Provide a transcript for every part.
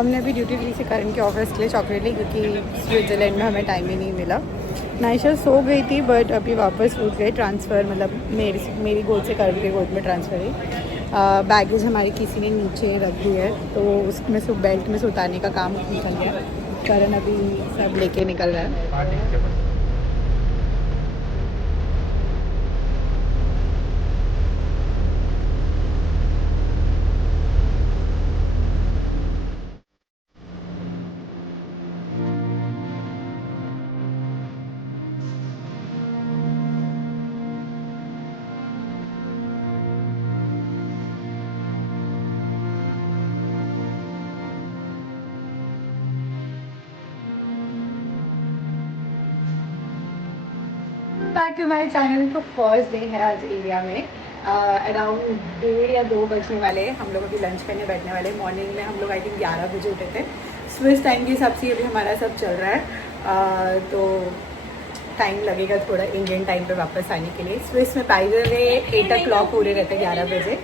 हमने अभी duty free से करण के ऑफिस के लिए चॉकलेट ली क्योंकि स्विट्ज़रलैंड में हमें टाइम ही नहीं मिला। नाइशा सो गई थी बट अभी वापस उठ गए। ट्रांसफ़र मतलब मेरी गोद से करण के गोद में ट्रांसफ़र हुई। बैगेज हमारी किसी ने नीचे रख दी है तो उसमें से बेल्ट में से उतारने का काम निकल गया। करण अभी सब लेके निकल रहा है। Back to my channel. तो फर्स्ट डे है आज इंडिया में। अराउंड 1:30 या 2 बजने वाले। हम लोग अभी लंच करने बैठने वाले। मॉर्निंग में हम लोग आई थिंक 11 बजे उठे थे। स्विस टाइम के हिसाब से अभी हमारा सब चल रहा है। तो टाइम लगेगा थोड़ा इंडियन टाइम पे वापस आने के लिए। स्विस में बाय द वे 8 o'clock पूरे रहते हैं, 11 बजे।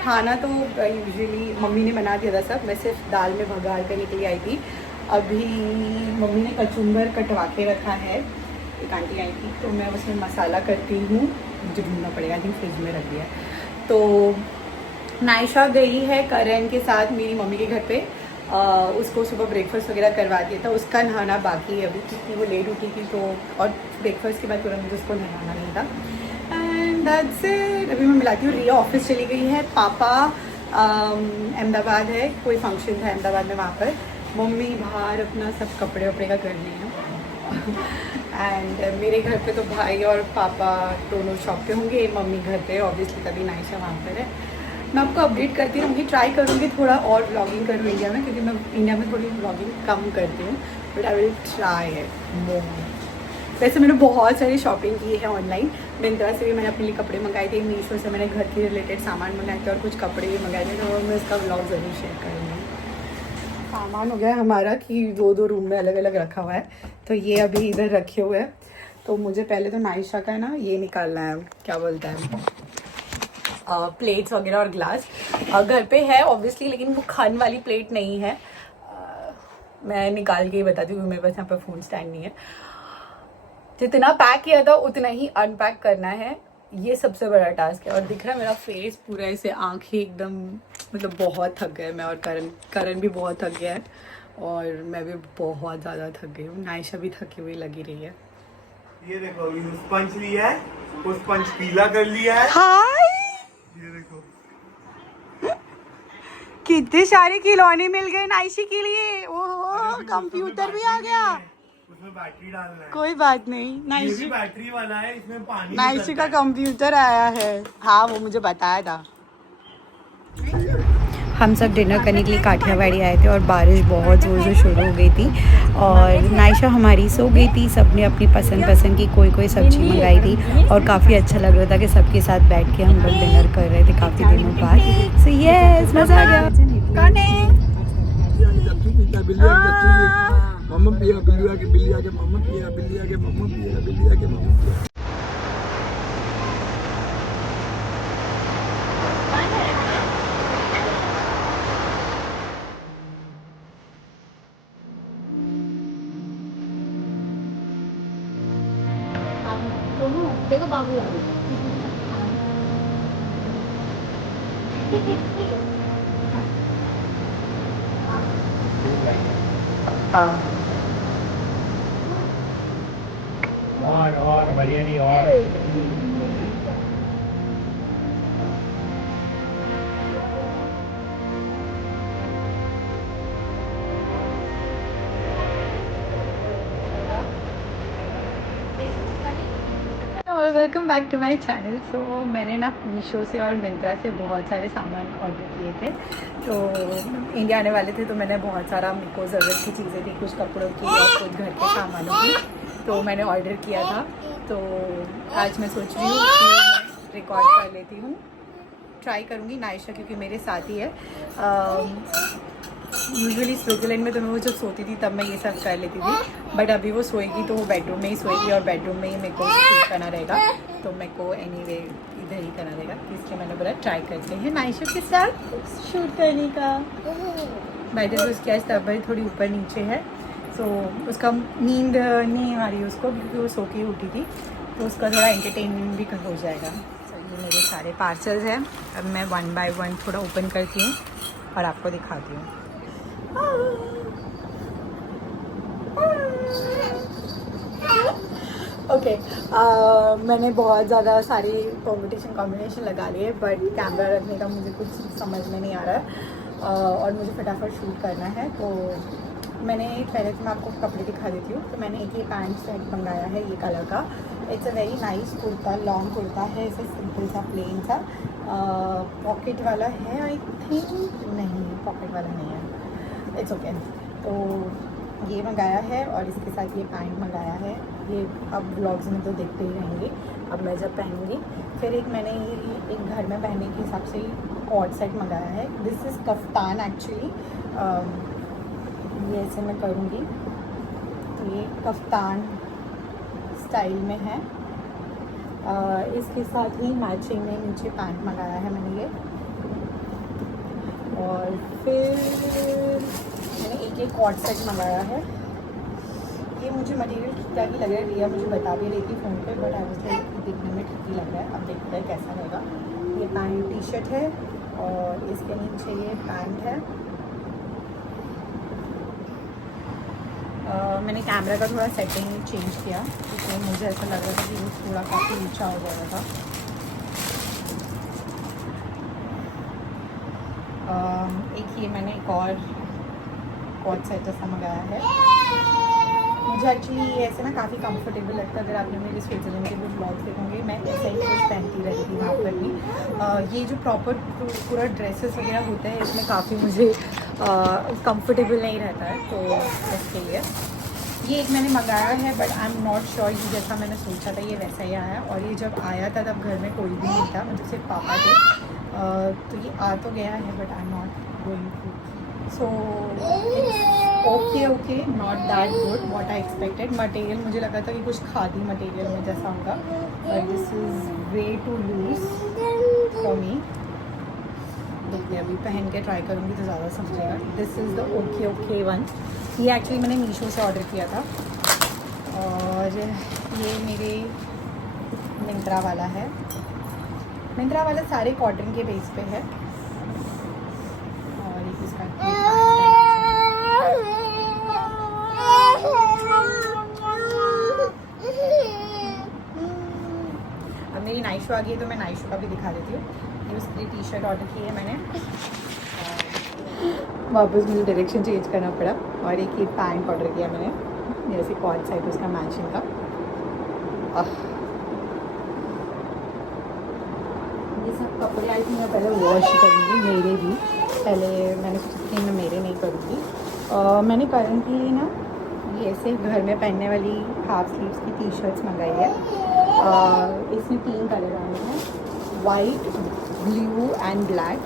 खाना तो यूजुअली मम्मी ने बना दिया था सब। मैं सिर्फ दाल में भगार कर निकली आई थी। अभी मम्मी ने कचुम्बर कटवा के रखा है। एक आंटी आई थी तो मैं उसमें मसाला करती हूँ। मुझे ढूंढना पड़ेगा, आई थिंक फ्रिज में रख दिया। तो नायशा गई है करण के साथ मेरी मम्मी के घर पे। उसको सुबह ब्रेकफास्ट वगैरह करवा दिया था। उसका नहाना बाकी है अभी क्योंकि वो लेट उठी थी तो, और ब्रेकफास्ट के बाद तुरंत मुझे उसको नहाना नहीं था। And that's it. अभी मैं मिलाती हूँ। रिया ऑफिस चली गई है। पापा अहमदाबाद है, कोई फंक्शन था अहमदाबाद में, वहाँ पर। मम्मी बाहर अपना सब कपड़े वपड़े का कर रही है। एंड मेरे घर पे तो भाई और पापा दोनों शॉप पे होंगे, मम्मी घर पे ऑब्वियसली, तभी नायशा वहाँ पर है। मैं आपको अपडेट करती रहूँगी। ट्राई करूँगी थोड़ा और व्लॉगिंग करूँ इंडिया में, क्योंकि मैं इंडिया में थोड़ी व्लॉगिंग कम करती हूँ, but I will try it more. वैसे मैंने बहुत सारी शॉपिंग की है ऑनलाइन। मिंत्रा से भी मैंने अपने लिए कपड़े मंगाए थे, मीशो से मैंने घर के रिलेटेड सामान मंगाए थे और कुछ कपड़े भी मंगाए थे, तो मैं इसका व्लॉग ज़रूर शेयर करूँगी। सामान हो गया हमारा कि 2-2 रूम में अलग अलग रखा हुआ है। तो ये अभी इधर रखे हुए हैं। तो मुझे पहले तो नायशा का है ना ये निकालना है, क्या बोलता है, प्लेट्स वगैरह और ग्लास। घर पे है ऑब्वियसली, लेकिन वो खान वाली प्लेट नहीं है। मैं निकाल के ही बताती हूँ, मेरे पास यहाँ पर फ़ोन स्टैंड नहीं है। जितना पैक किया था उतना ही अनपैक करना है, ये सबसे बड़ा टास्क है। और दिख रहा है मेरा फेस पूरा ऐसे, आंखें एकदम, मतलब बहुत थक गए मैं। और करण भी बहुत थक गया है और मैं भी बहुत ज़्यादा थक गई हूँ। नायशा भी थकी हुई लगी रही है। ये देखो अभी स्पंज लिया है, वो स्पंज पीला कर लिया है। हाय, ये देखो कितने सारे खिलौने मिल गए नायशी के लिए। ओहो, कंप्यूटर भी आ गया। उसमें बैटरी डालना है। कोई बात नहीं, ये भी नायशी बैटरी वाला है, इसमें पानी नायशी का निकलता है। कंप्यूटर आया है। हाँ, वो मुझे बताया था। हम सब डिनर करने के लिए काठियावाड़ी आए थे और बारिश बहुत ज़ोर से शुरू हो गई थी। और नायशा हमारी सो गई थी। सबने अपनी पसंद की कोई सब्ज़ी मंगाई थी और काफ़ी अच्छा लग रहा था कि सबके साथ बैठ के हम लोग डिनर कर रहे थे काफ़ी दिनों बाद। सो यस, मज़ा आ गया। कौन है? मम्मा पिया बिल्ली आके मम्मा पिया बिल्ली आके मम्मा पिया बिल्ली आके मम्मा पिया। देखो बाबू और बढ़िया नहीं और और welcome back to my channel. So मैंने ना मीशो से और मिंत्रा से बहुत सारे सामान ऑर्डर किए थे। तो इंडिया आने वाले थे तो मैंने बहुत सारा, मेरे को ज़रूरत की चीज़ें थी, कुछ कपड़ों की और कुछ घर के सामानों की, तो मैंने ऑर्डर किया था। तो आज मैं सोच रही हूँ कि रिकॉर्ड कर लेती हूँ, ट्राई करूँगी। नायशा क्योंकि मेरे साथ ही है। यूजुअली स्विट्ज़रलैंड में तो मैं वो जब सोती थी तब मैं ये सब कर लेती थी, बट अभी वो सोएगी तो वो बेडरूम में ही सोएगी और बेडरूम में ही मेरे को शूट करना रहेगा, तो मेरे को एनीवे इधर ही करना रहेगा, इसलिए मैंने बोला ट्राई करते हैं नाइशा के साथ शूट करने का। भाई जैसे उसकी आज तबीयत थोड़ी ऊपर नीचे है, तो उसका नींद नहीं आ रही उसको क्योंकि वो सो के उठी थी, तो उसका थोड़ा एंटरटेनमेंट भी हो जाएगा। तो ये मेरे सारे पार्सल्स हैं, अब मैं 1 बाय 1 थोड़ा ओपन करती हूँ और आपको दिखाती हूँ। ओके मैंने बहुत ज़्यादा सारी कॉम्बिनेशन लगा लिए, बट कैमरा रखने का मुझे कुछ समझ में नहीं आ रहा है और मुझे फटाफट शूट करना है। तो मैंने पहले तो मैं आपको कपड़े दिखा देती हूँ। तो मैंने एक ये पैंट सेट मंगाया है ये कलर का। It's a very nice kurta, long kurta है, ऐसे सिंपल सा प्लेन सा, पॉकेट वाला है आई थिंक, नहीं पॉकेट वाला नहीं है, इट्स ओके। तो ये मंगाया है और इसके साथ ये पैंट मंगाया है। ये अब व्लॉग्स में तो देखते ही रहेंगे, अब मैं जब पहनूंगी। फिर एक मैंने ये एक घर में पहनने के हिसाब से कॉर्ड सेट मंगाया है। दिस इज़ कफ्तान एक्चुअली, ये ऐसे मैं करूँगी तो ये कफ्तान स्टाइल में है। इसके साथ ही मैचिंग में नीचे पैंट मंगाया है मैंने ये। और फिर मैंने एक कॉर्ड सेट मंगाया है। ये मुझे मटेरियल ठीक ठाक ही लग रहा है, रिया मुझे बता भी रही थी फ़ोन पे, बट आई वाज लाइक देखने में ठीक ही लग रहा है, अब देखते हैं कैसा रहेगा। ये पैंट टी शर्ट है और इसके नीचे ये पैंट है। मैंने कैमरा का थोड़ा सेटिंग चेंज किया क्योंकि मुझे ऐसा लग रहा था कि वो थोड़ा काफ़ी ऊंचा हो गया था। एक ये मैंने एक और कॉर्ड सेट जैसा मंगाया है। मुझे एक्चुअली ये ऐसे ना काफ़ी कंफर्टेबल लगता है। अगर आपने मेरे स्विट्ज़रलैंड के भी ब्लॉग्स देखोगे, मैं ऐसा ही कुछ पहनती रहती थी वहाँ पर भी। ये जो प्रॉपर पूरा ड्रेसेस वगैरह होता है इसमें काफ़ी मुझे कंफर्टेबल नहीं रहता है, तो इसके लिए ये एक मैंने मंगाया है, but I am not sure ये जैसा मैंने सोचा था ये वैसा ही आया। और ये जब आया था तब घर में कोई भी नहीं था, मतलब सिर्फ पापा थे। तो ये आ तो गया है, but I am not going to, so okay not that good what I expected. Material मुझे लगा था कि कुछ खादी मटेरियल में जैसा होगा, but this is way too loose for me. देखिए अभी पहन के ट्राई करूँगी तो ज़्यादा समझेगा। This is the okay one. ये एक्चुअली मैंने मीशो से ऑर्डर किया था और ये मेरे मिंत्रा वाला है। मिंत्रा वाला सारे कॉटन के बेस पे है और एक इसका अब मेरी नाइशो आ गई है तो मैं नाइशो का भी दिखा देती हूँ। ये उसके लिए टी शर्ट ऑर्डर की है मैंने, वापस मुझे डायरेक्शन चेंज करना पड़ा। और एक ये पैंट ऑर्डर किया मैंने, जैसे कॉर्ड साइड उसका मैचिंग का। ये सब कपड़े आई थी मैं पहले वॉश करूँगी, मेरे भी पहले मैंने सोचा कि मैं मेरे नहीं करूँगी। मैंने करण की ना ये ऐसे घर में पहनने वाली हाफ स्लीव्स की टी शर्ट्स मंगाई है। इसमें 3 कलर आए हैं, white, blue and black.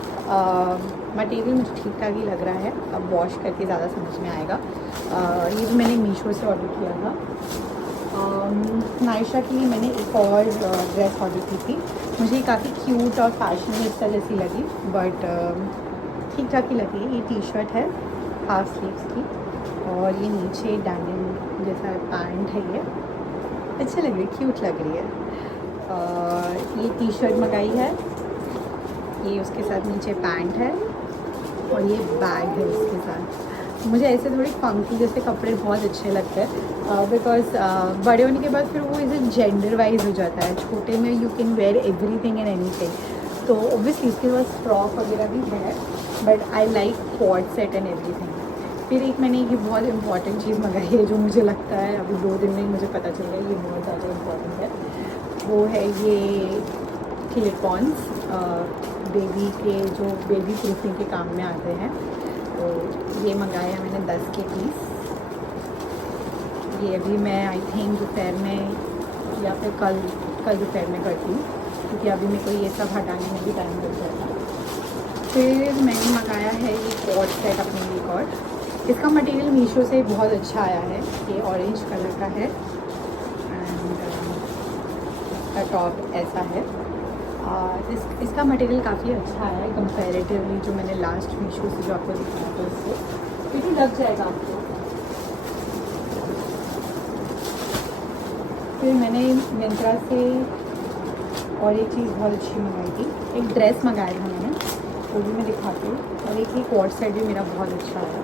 Material मुझे ठीक ठाक ही लग रहा है, अब वॉश करके ज़्यादा समझ में आएगा। ये भी मैंने मीशो से ऑर्डर किया था। नाइशा के लिए मैंने एक और ड्रेस ऑर्डर की थी। मुझे काफ़ी क्यूट और फैशनेबल जैसी लगी, बट ठीक ठाक ही लगी। ये टी शर्ट है हाफ स्लीव्स की और ये नीचे डैनिम जैसा पैंट है, ये अच्छी लग रही है, क्यूट लग रही है। ये टी शर्ट मंगाई है, ये उसके साथ नीचे पैंट है और ये बैग है इसके साथ। मुझे ऐसे थोड़ी फंकी जैसे कपड़े बहुत अच्छे लगते हैं बिकॉज बड़े होने के बाद फिर वो ऐसे जेंडर वाइज हो जाता है। छोटे में you can wear everything and anything, तो ऑब्वियसली इसके पास फ्रॉक वगैरह भी है, but I like cord set and everything. फिर एक मैंने ये बहुत इंपॉर्टेंट चीज़ मंगाई है जो मुझे लगता है अभी 2 दिन में ही मुझे पता चल गया ये बहुत ज़्यादा इम्पॉर्टेंट है। वो है ये क्लिप-ऑन्स, बेबी के जो बेबी प्रूफिंग के काम में आते हैं। तो ये मंगाया है मैंने 10 के पीस। ये अभी मैं आई थिंक दोपहर में या फिर कल दोपहर में करती हूँ, क्योंकि अभी मेरे को ये सब हटाने में भी टाइम लग जाएगा। फिर मैंने मंगाया है ये कॉर्ड सेट अपने लिए कॉर्ड। इसका मटेरियल मीशो से बहुत अच्छा आया है। ये ऑरेंज कलर का है एंड इसका टॉप ऐसा है। इसका मटेरियल काफ़ी अच्छा आया है कंपैरेटिवली जो मैंने लास्ट मीशो से जो आपको दिखाया था उससे। ये लग जाएगा आपको। फिर मैंने मिंत्रा से और एक चीज़ बहुत अच्छी मंगाई थी, एक ड्रेस मंगाया था मैंने, वो भी मैं दिखाती हूँ। और एक ये कॉर्ड सेट भी मेरा बहुत अच्छा है।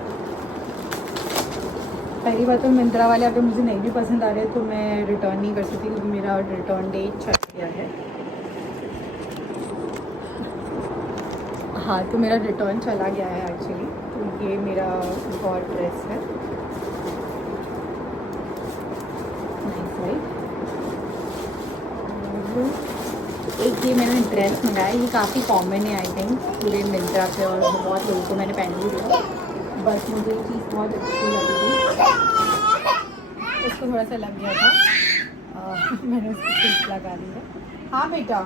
पहली बात तो मिंत्रा वाले अगर मुझे नहीं भी पसंद आ रहे तो मैं रिटर्न नहीं कर सकती क्योंकि मेरा रिटर्न डेट चल गया है। हाँ, तो मेरा रिटर्न चला गया है एक्चुअली। तो ये मेरा एक और ड्रेस है, नाइस राइट। एक ये मैंने ड्रेस मंगाया, ये काफ़ी कॉमन है आई थिंक पूरे मिंत्रा पे और बहुत लोगों को मैंने पहन भी दिया। बस मुझे ये चीज़ बहुत अच्छी लगी थी, उसको थोड़ा सा लग गया था मैंने उसको क्लिप लगा दी है। हाँ बेटा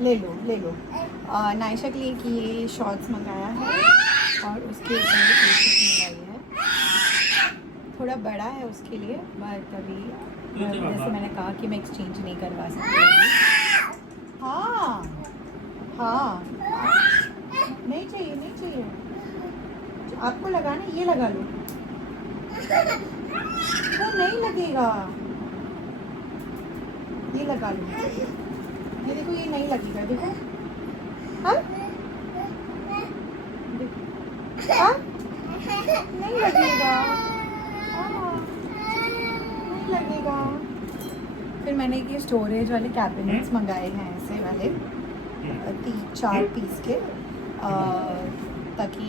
ले लो ले लो। नायशा के लिए कि ये शॉर्ट्स मंगाया है और उसके ऊपर टी शर्ट मंगाई है। थोड़ा बड़ा है उसके लिए बट अभी जैसे मैंने कहा कि मैं एक्सचेंज नहीं करवा सकती। हाँ हाँ, नहीं चाहिए नहीं चाहिए आपको लगाना, ये लगा लो। तो नहीं लगेगा, ये लगा लो। ये देखो ये नहीं लगेगा, देखो। हाँ हाँ नहीं लगेगा, नहीं लगेगा। फिर मैंने ये स्टोरेज वाले कैबिनेट्स मंगाए हैं ऐसे वाले 3-4 पीस के, ताकि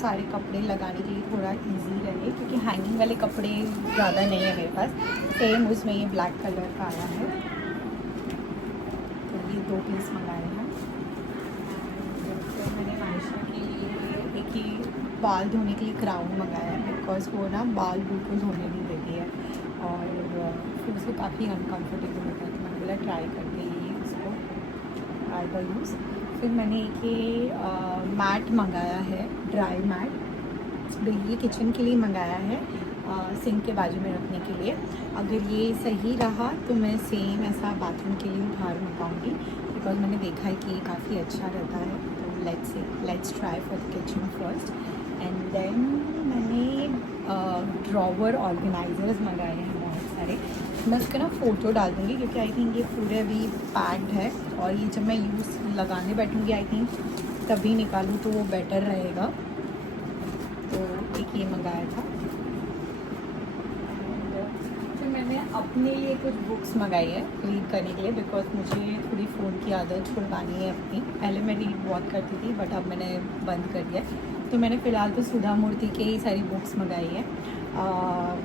सारे कपड़े लगाने के लिए थोड़ा इजी रहे क्योंकि हैंगिंग वाले कपड़े ज़्यादा नहीं है मेरे पास। सेम उसमें ये ब्लैक कलर का आया है, तो ये 2 पीस मंगाए हैं। फिर मैंने नायशा के लिए एक ही बाल धोने के लिए क्राउन मंगाया है बिकॉज वो ना बाल बिल्कुल धोने नहीं देती है और फिर उसको काफ़ी अनकम्फर्टेबल होता है। तो मैंने बोला ट्राई करके ये उसको ट्राई कर यूज़। फिर मैंने एक ये मैट मंगाया है, ड्राई मैट। ये किचन के लिए मंगाया है, सिंक के बाजू में रखने के लिए। अगर ये सही रहा तो मैं सेम ऐसा बाथरूम के लिए उधार मंगाऊँगी बिकॉज मैंने देखा है कि ये काफ़ी अच्छा रहता है। तो let's try for the kitchen first. And then मैंने ड्रॉवर ऑर्गेनाइजर्स मंगाए हैं बहुत सारे। मैं उसका ना फ़ोटो डाल दूँगी क्योंकि आई थिंक ये पूरे अभी पैक्ड है और ये जब मैं यूज़ लगाने बैठूँगी आई थिंक तभी निकालूँ तो वो बेटर रहेगा। तो एक ये मंगाया था। फिर मैंने अपने लिए कुछ बुक्स मंगाई है रीड करने के लिए बिकॉज मुझे थोड़ी फ़ोन की आदत छुड़वानी है अपनी। पहले मैं रीड बहुत करती थी बट अब मैंने बंद कर दिया। तो मैंने फ़िलहाल तो सुधा मूर्ति के ही सारी बुक्स मंगाई है।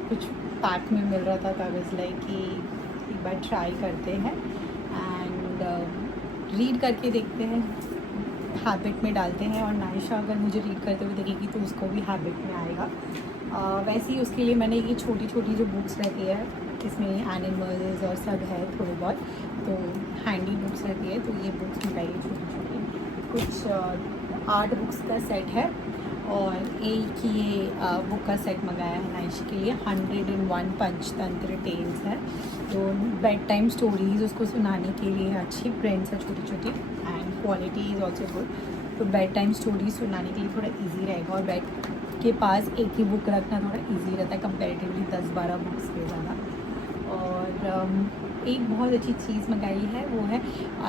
कुछ पैक में मिल रहा था तब इस लाइक कि एक बार ट्राई करते हैं एंड रीड करके देखते हैं, हैबिट में डालते हैं। और नायशा अगर मुझे रीड करते हुए देखेगी तो उसको भी हैबिट में आएगा। वैसे ही उसके लिए मैंने ये छोटी छोटी जो बुक्स रहती है इसमें एनिमल्स और सब है थोड़े बहुत, तो हैंडी बुक्स रहती है तो ये बुक्स मंगाई है छोटी छोटी। कुछ 8 बुक्स का सेट है और एक ये बुक का सेट मंगाया है नायशा के लिए। 101 पंचतंत्र टेल्स है, तो बेड टाइम स्टोरीज उसको सुनाने के लिए अच्छी प्रिंट्स है छोटी छोटी and quality is also good. तो बेड टाइम स्टोरीज सुनाने के लिए थोड़ा इजी रहेगा और बेड के पास एक ही बुक रखना थोड़ा इजी रहता है कंपेरेटिवली 10-12 बुक्स के ज़्यादा। और एक बहुत अच्छी चीज़ मंगाई है वो है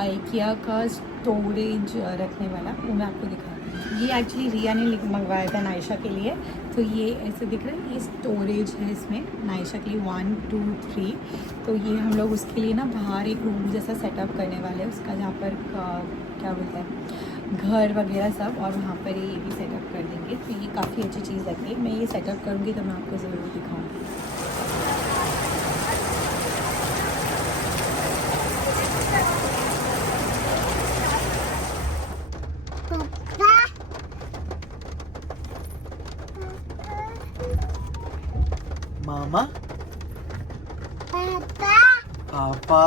IKEA का स्टोरेज रखने वाला, वो मैं आपको दिखा। ये एक्चुअली रिया ने मंगवाया था नायशा के लिए। तो ये ऐसे दिख रहा है, ये स्टोरेज है इसमें नायशा के लिए 1, 2, 3। तो ये हम लोग उसके लिए ना बाहर एक रूम जैसा सेटअप करने वाले हैं उसका, जहाँ पर क्या बोलते हैं घर वगैरह सब, और वहाँ पर ये भी सेटअप कर देंगे। तो ये काफ़ी अच्छी चीज़ लगती है। मैं ये सेटअप करूँगी तो मैं आपको ज़रूर दिखाऊँगी। मामा, पापा, पापा,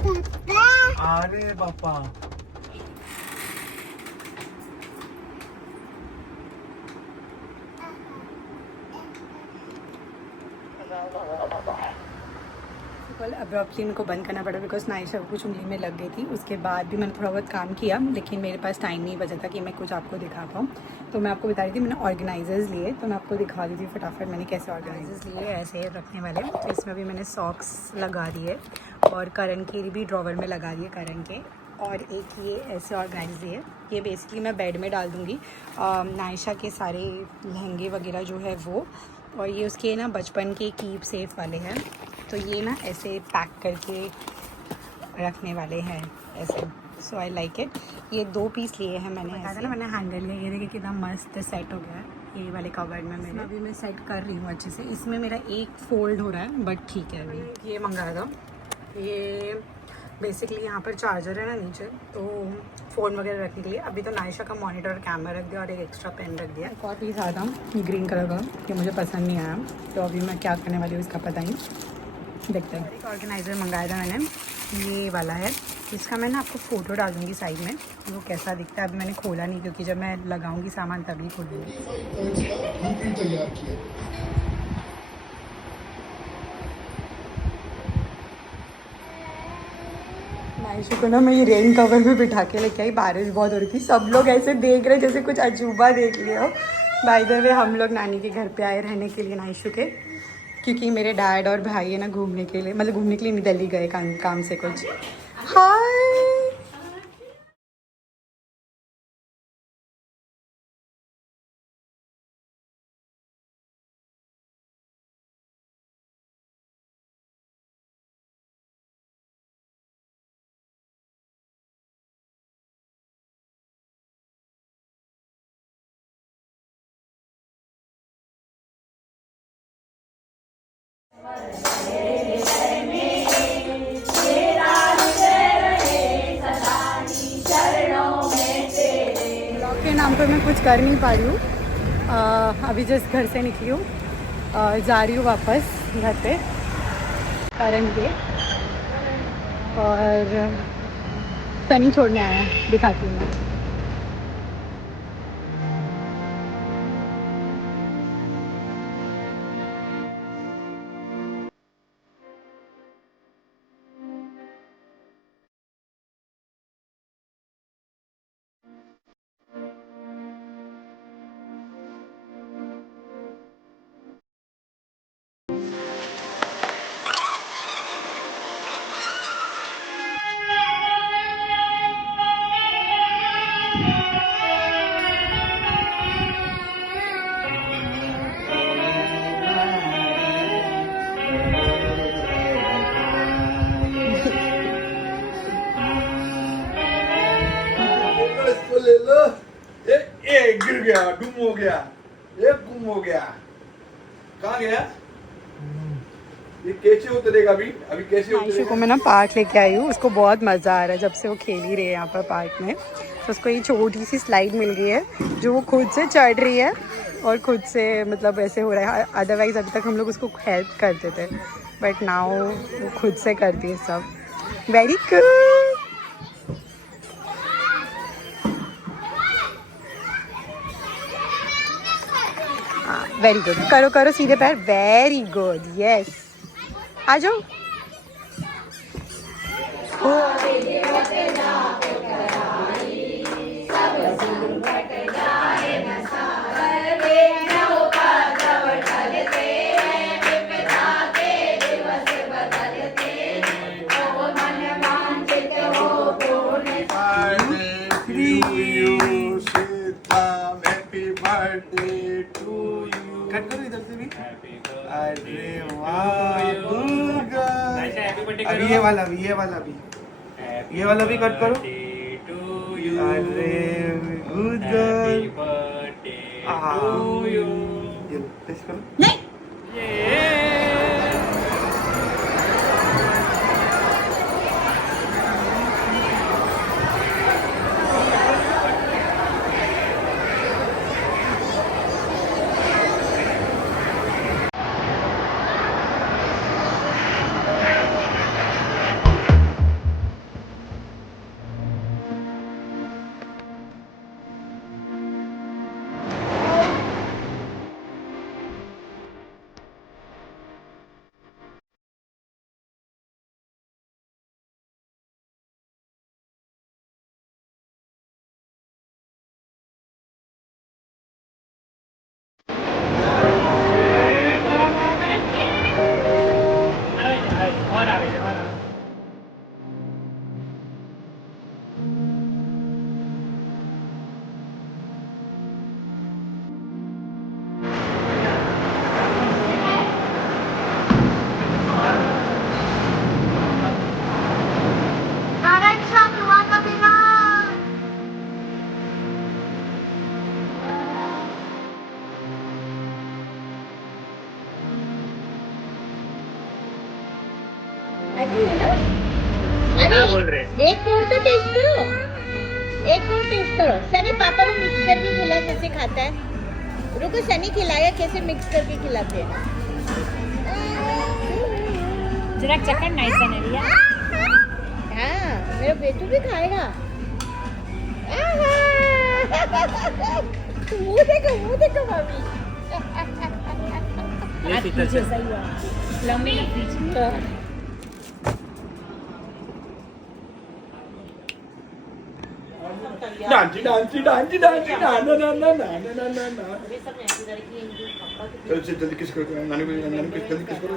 पापा, अरे पापा, कल अब्रॉप्टली मेरे को बंद करना पड़ा बिकॉज नाइशा को कुछ उंगली में लग गई थी। उसके बाद भी मैंने थोड़ा बहुत काम किया, लेकिन मेरे पास टाइम नहीं बचा था कि मैं कुछ आपको दिखा पाऊँ। तो मैं आपको बता रही थी मैंने ऑर्गेनाइजर्स लिए, तो मैं आपको दिखा दी थी फटाफट मैंने कैसे ऑर्गेनाइजर्स लिए ऐसे रखने वाले। तो इसमें भी मैंने सॉक्स लगा दिए और करण के भी ड्रॉवर में लगा दिए करण के। और एक ये ऐसे ऑर्गेनाइज दिए, ये बेसिकली मैं बेड में डाल दूँगी नाइशा के सारे लहंगे वगैरह जो है वो। और ये उसके ना बचपन के कीप सेफ वाले हैं, तो ये ना ऐसे पैक करके रखने वाले हैं ऐसे। सो आई लाइक इट। ये 2 पीस लिए हैं मैंने, ऐसा ना मैंने हैंडल लिया। ये देखिए कितना मस्त सेट हो गया है ये वाले कवर्ड में मेरे। अभी मैं सेट कर रही हूँ अच्छे से। इसमें मेरा एक फोल्ड हो रहा है बट ठीक है। अभी ये मंगाया था, ये बेसिकली यहाँ पर चार्जर है ना नीचे, तो फ़ोन वगैरह रखने के लिए। अभी तो नाइशा का मॉनिटर और कैमरा रख दिया और एक एक्स्ट्रा पेन रख दिया। एक और पीस आया था ग्रीन कलर का, ये मुझे पसंद नहीं आया, तो अभी मैं क्या करने वाली हूँ इसका पता नहीं, देखते हैं। एक ऑर्गेनाइज़र मंगाया था मैंने, ये वाला है। इसका मैं ना आपको फ़ोटो डाल दूँगी साइड में, वो कैसा दिखता है। अभी मैंने खोला नहीं क्योंकि जब मैं लगाऊँगी सामान तभी खोलूँगी। नाइशा को ना मैं ये रेन कवर में बिठा के लेके आई, बारिश बहुत हो रही थी। सब लोग ऐसे देख रहे जैसे कुछ अजूबा देख लिया हो। बाय द वे हम लोग नानी के घर पे आए रहने के लिए नाइशू के, क्योंकि मेरे डैड और भाई है ना घूमने के लिए, मतलब घूमने के लिए नहीं, दिल्ली गए काम से कुछ। हाय के नाम पर मैं कुछ कर नहीं पा रही हूँ। अभी जस्ट घर से निकली हूँ, जा रही हूँ वापस घर पे करण के, और सनी छोड़ने आया, दिखाती हूँ मैं। ले लो। ये गिर गया, गुम हो गया, ये गुम हो गया। कहाँ गया? ये कैसे उतरेगा अभी कैसे आयशु को मैं ना पार्क लेके आई हूँ, उसको बहुत मज़ा आ रहा है जब से वो खेल ही रही है यहाँ पर पार्क में। तो उसको ये छोटी सी स्लाइड मिल गई है जो वो खुद से चढ़ रही है और खुद से मतलब ऐसे हो रहा है। अदरवाइज़ अभी तक हम लोग उसको हेल्प करते थे, बट नाउ वो खुद से करती है सब। Very good, very good. करो करो सीधे पैर, वेरी गुड, यस। आ जाओ। कट करो इधर से भी। अरे वाह दुर्गा, अभी ये वाला भी कट करो। अरे गुड गर्ल, ये टेस्ट करो। एक और तो टेस्ट करो, एक और टेस्ट करो। सनी पापा को मिक्स करके खिला, कैसे खाता है? रुको, सनी खिलाया कैसे मिक्स करके खिलाते हैं। जरा चखन नाइस है रिया। हाँ, मेरा बेटू भी खाएगा। मुंह देखो मम्मी। आज पीछे सही हुआ, लंबी पीछे। डांसी डांसी डांसी डांसी ना ना ना ना ना ना ना ना ना। चल जल्दी किस करो, नानी को जल्दी किस करो,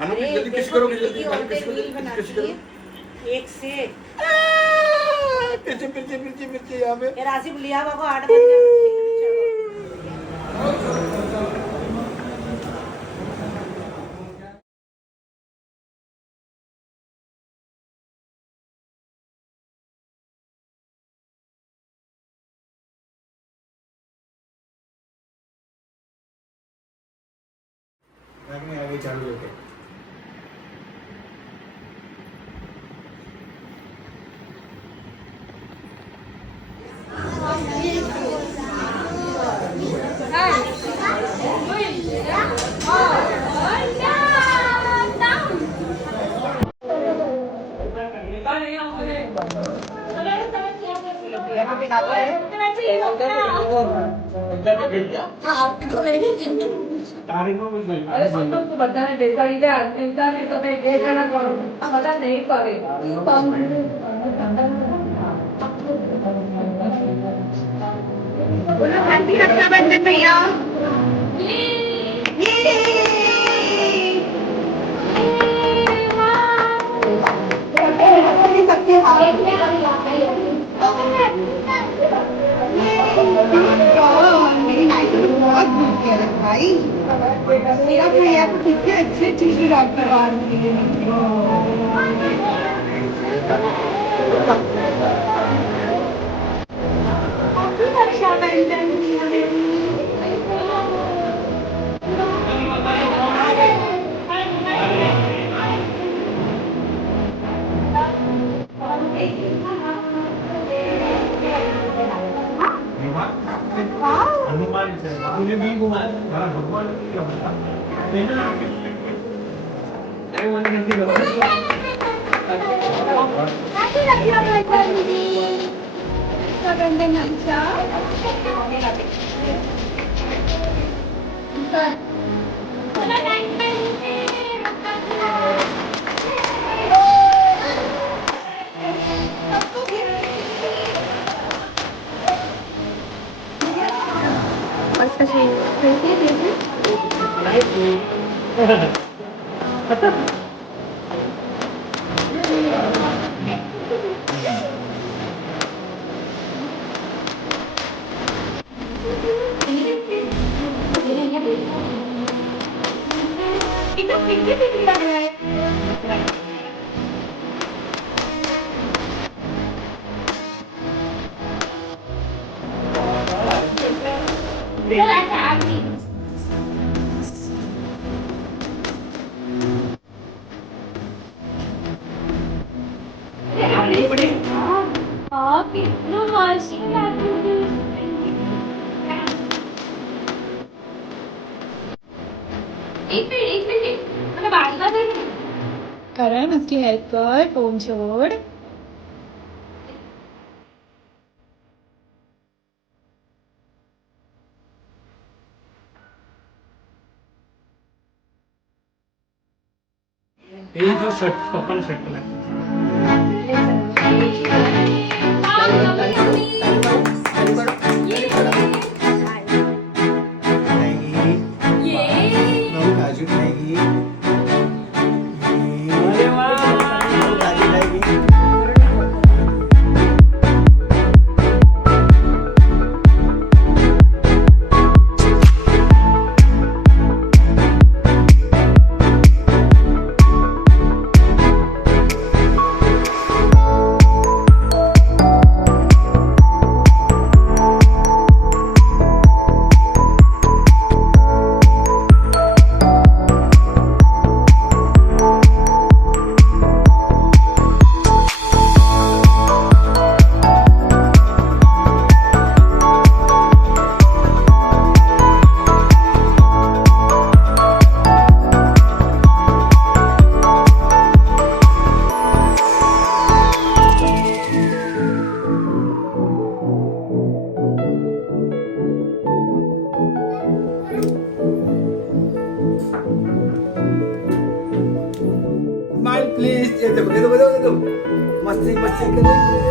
नानी को जल्दी किस करो, जल्दी नानी किस करो। एक से पीछे यहाँ पे। राजीव लिया बाबा 8 बजे। आगे चालू होते अरे संतोष तो बધાને બેસાડી દે આજને તમે બે જણા કરો આ બધા નહીં કરે બોલો હાથી રક્ષાબંધન ભૈયા मेरा भैया को कितने अच्छे चीज डॉक्टर हनुमान तूने भी घुमा भगवान क्या बता करण उसकी हेल्प कर, फोन छोड़। ये जो शर्ट पपन शर्ट है काजू खाएगी देखो मस्ती मस्ती करेंगे